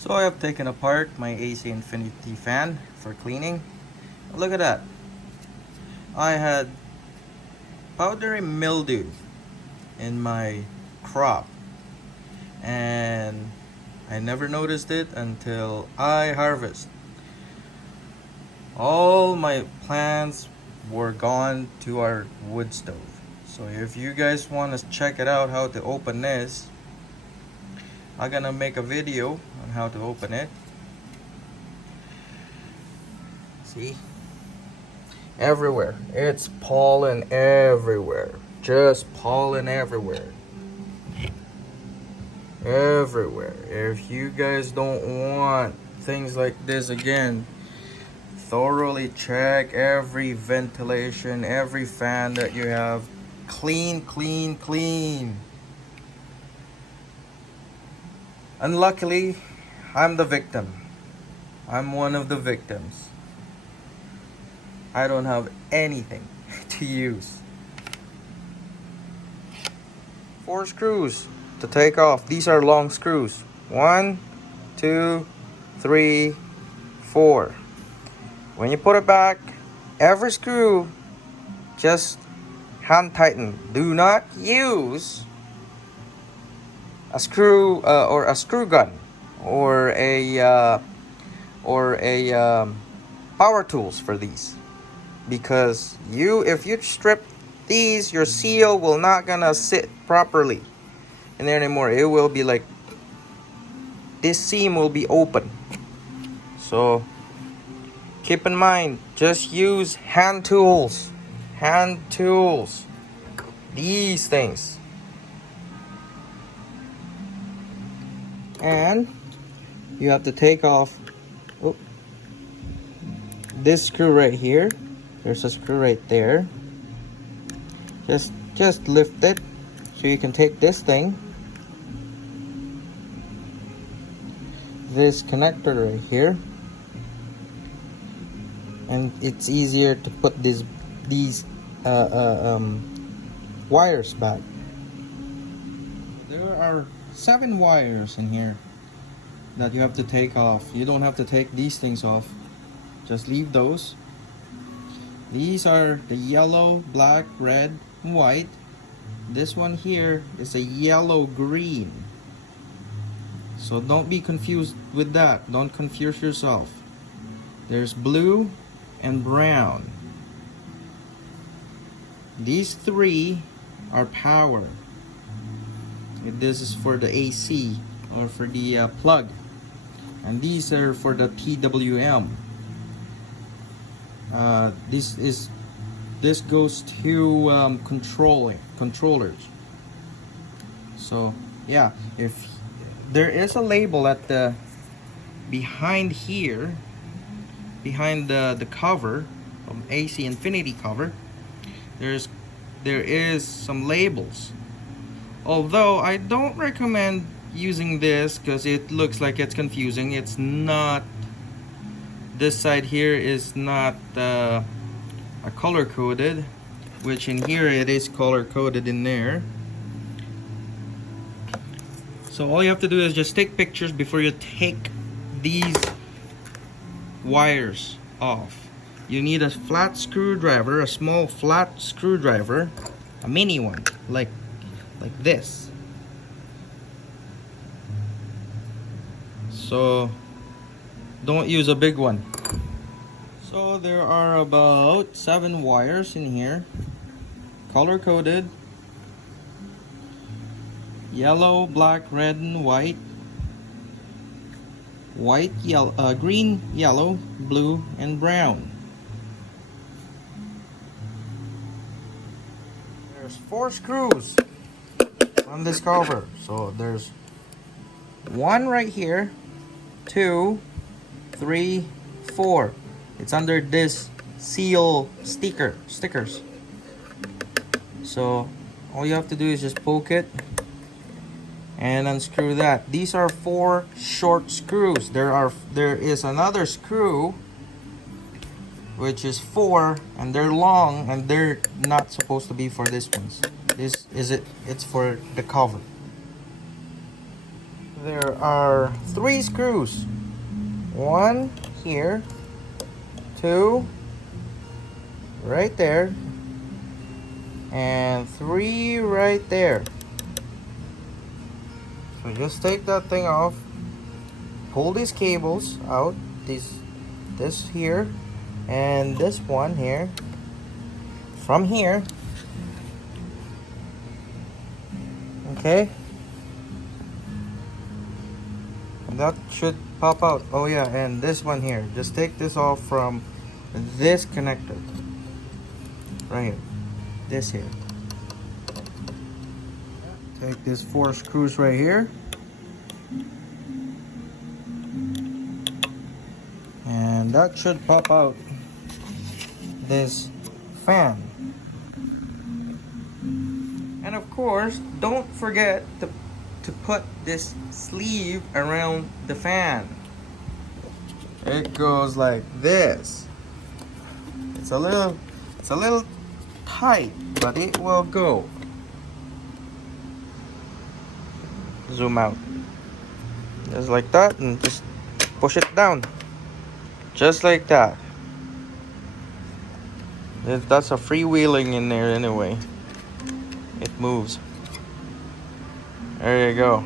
So I have taken apart my AC Infinity fan for cleaning. Look at that. I had powdery mildew in my crop, and I never noticed it until I harvest. All my plants were gone to our wood stove. So if you guys want to check it out how to open this, I'm gonna make a video on how to open it. See? Everywhere. It's pollen everywhere. Just pollen everywhere. Everywhere. If you guys don't want things like this again, thoroughly check every ventilation, every fan that you have. Clean, clean, clean. Unluckily, I'm the victim. I'm one of the victims. I don't have anything to use. 4 screws to take off. These are long screws. 1, 2, 3, 4. When you put it back, every screw just hand tighten. Do not use a screw or a screw gun or a power tools for these, because if you strip these, your seal will not gonna sit properly in there anymore. It will be like this seam will be open. So keep in mind, just use hand tools. These things. And you have to take off this screw right here. There's a screw right there. Just lift it so you can take this thing, this connector right here, and it's easier to put these wires back. There are 7 wires in here that you have to take off. You don't have to take these things off, just leave those. These are the yellow, black, red, and white. This one here is a yellow green, so don't be confused with that. Don't confuse yourself. There's blue and brown. These 3 are power. This is for the AC or for the plug, and these are for the PWM. This goes to controllers. So yeah, if there is a label at the behind here, behind the cover of AC Infinity cover, there is some labels. Although I don't recommend using this because it looks like it's confusing. It's not. This side here is not a color coded, which in here it is color coded in there. So all you have to do is just take pictures before you take these wires off. You need a flat screwdriver, a small flat screwdriver, a mini one, like this. So don't use a big one. So there are about 7 wires in here, color coded: yellow, black, red, and white. White, yellow, green, yellow, blue, and brown. There's 4 screws on this cover. So there's 1 right here, 2, 3, 4. It's under this seal stickers. So all you have to do is just poke it and unscrew that. These are 4 short screws. There is another screw which is 4, and they're long, and they're not supposed to be for this ones. It's for the cover. there are 3 screws. 1 here, 2 right there, and 3 right there. So just take that thing off, pull these cables out, this here and this one here, from here, okay, and that should pop out. Oh yeah, and this one here, just take this off from this connector right here, this here. Take these 4 screws right here, and that should pop out this fan. And of course, don't forget to put this sleeve around the fan. It goes like this. It's a little tight, but it will go. Zoom out. Just like that, and just push it down. Just like that. That's a freewheeling in there anyway. It moves. There you go.